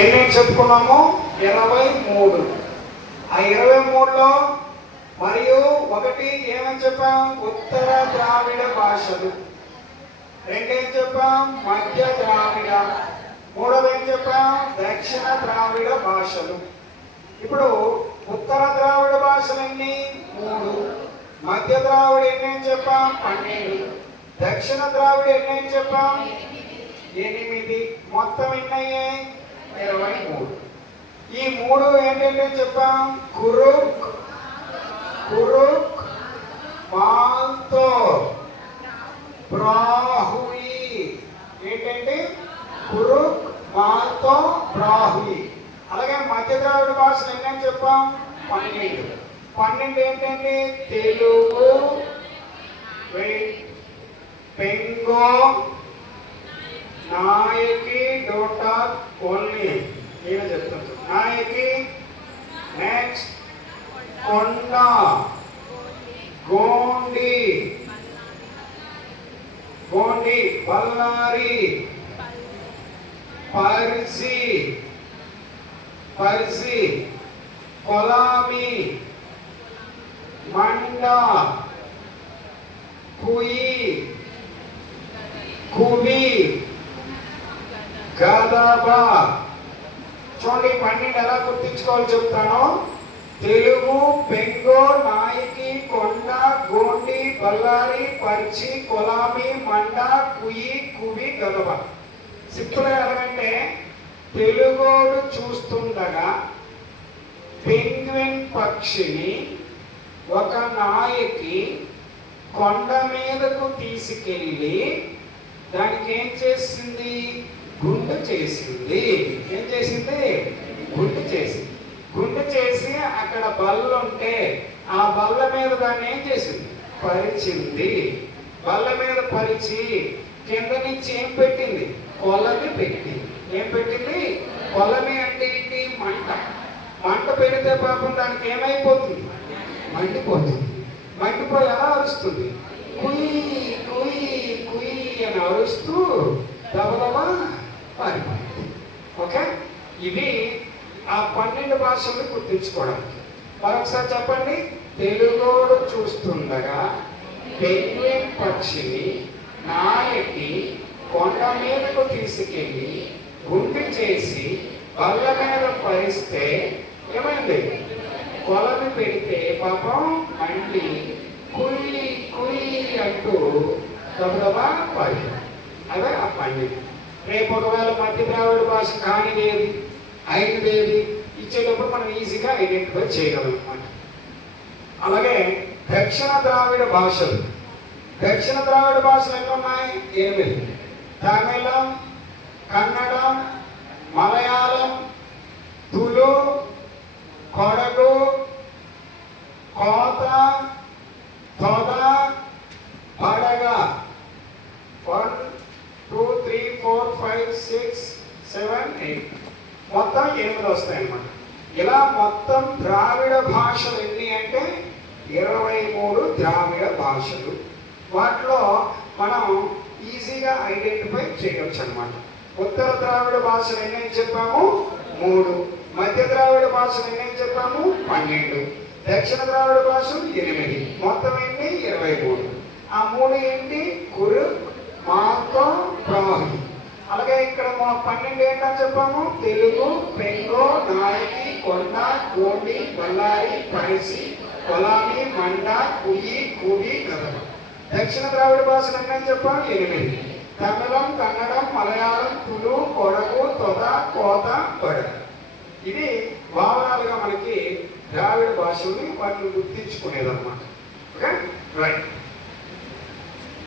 ఎన్ని చెప్పుకున్నాము? 23. ఆ 23లో మరియు ఒకటి ఏమని చెప్పాం? ఉత్తర ద్రావిడ భాషలు. రెండేం చెప్పాం? మధ్య ద్రావిడ. మూడోది ఏం చెప్పాం? దక్షిణ ద్రావిడ భాషలు. ఇప్పుడు ఉత్తర ద్రావిడ భాషలు ఎన్ని? 3. మధ్య ద్రావిడ ఎన్ని చెప్పాం? 12. దక్షిణ ద్రావిడ ఎన్ని చెప్పాం? 8. మొత్తం ఎన్నయ్యాయి? 23. ఈ 3 ఏంటంటే చెప్పాం? కురుక్, కురుక్, మాల్తో, బ్రాహుయి. ఏంటంటే కురుక్, మాల్తో, బ్రాహుయి. అలాగే మధ్య ద్రావిడ భాషలు ఎన్ని చెప్పాం? 12. 12 ఏంటంటే తెలుగు, పెంగో, నాయకి, డోంట్ టాక్ ఓన్లీ. నేను చెప్తాను. నాయకి, నెక్స్ట్ కొండ, గోండి, గోండి, బల్లారి, పర్సి, పర్సి, కొలామి, మండ, కుయి, కుబి, గదబా. చూడండి 12 ఎలా గుర్తించుకోవాలి చెప్తాను. తెలుగు, పెంగో, నాయకి, కొండ, గోండి, బల్లారి, పర్చి, కొలామి, మండ, కుయి, కుబి, గదబా. సింపుల్ గా ఎలాగంటే తెలుగోడు చూస్తుండగా పెంగ్విన్ పక్షిని ఒక నాయకి కొండ మీదకు తీసుకెళ్ళి దానికి ఏం చేసింది? గుండు చేసింది. ఏం చేసింది? గుండు చేసింది. గుండు చేసి అక్కడ బల్ల ఉంటే ఆ బల్ల మీద దాన్ని ఏం చేసింది? పరిచింది. బల్ల మీద పరిచి కింద నుంచి ఏం పెట్టింది? కొలని పెట్టింది. ఏం పెట్టింది? కొలని అంటే ఏంటి? మంట. మంట పెడితే పాపం దానికి ఏమైపోతుంది? మండిపోతుంది. మండిపోయి ఎలా అరుస్తుంది? కుయి కుయి కుయి అని అరుస్తూ దబదబా పారిపోయింది. ఓకే, ఇవి ఆ 12 భాషలు గుర్తించుకోవడానికి. మరొకసారి చెప్పండి. తెలుగోడు చూస్తుండగా పెంగ్విన్ పక్షిని నాయకి కొండ మీదకు తీసుకెళ్ళి గుండు చేసి బల్ల మీద పరిస్తే ఏమైంది? కొలని పెడితే పాపం మండి కుయి కుయి అంటూ దబదబా పారిపోయింది. అదే ఆ 12. రేపు ఒకవేళ మధ్య ద్రావిడ భాష కానిదేది, అయినదేది ఇచ్చేటప్పుడు మనం ఈజీగా ఐడెంటిఫై చేయగలం అన్నమాట. అలాగే దక్షిణ ద్రావిడ భాషలు. దక్షిణ ద్రావిడ భాషలు ఎన్ని ఉన్నాయి? 8. తమిళం, కన్నడం, మలయాళం, తులు, కొడగు, కోత, తొద, బడగ. 1 2 3 4 5 6 7 8 మొత్తం 8 వస్తాయి అన్నమాట. ఇలా మొత్తం ద్రావిడ భాషలు ఎన్ని అంటే 23 ద్రావిడ భాషలు. వాటిలో మనం ఈజీగా ఐడెంటిఫై చేయవచ్చు అన్నమాట. ఉత్తర ద్రావిడ భాషలు ఎన్ని చెప్పాము? 3. మధ్య ద్రావిడ భాషలు ఎన్ని చెప్పాము? 12. దక్షిణ ద్రావిడ భాషలు 8. మొత్తం ఎన్ని? 23. ఆ 3 ఏంటి? కురు, మాతో, బ్రాహ్మి. అలాగే ఇక్కడ 12 ఏంటని చెప్పాము? తెలుగు, పెంగో, నాయకి, కొండ, గోండి, బల్లారి, పడిసి, కొలామి, మండ, కుయి, కుబి, గదబ. దక్షిణ ద్రావిడ భాషలు ఎన్నని చెప్పాము? 8. తమిళం, కన్నడం, మలయాళం, తులు, కొడగు, తొద, కోత, బడ. ఇది భావనాలుగా మనకి ద్రావిడ భాషల్ని వాటిని గుర్తించుకునేది అన్నమాట. Okay, right.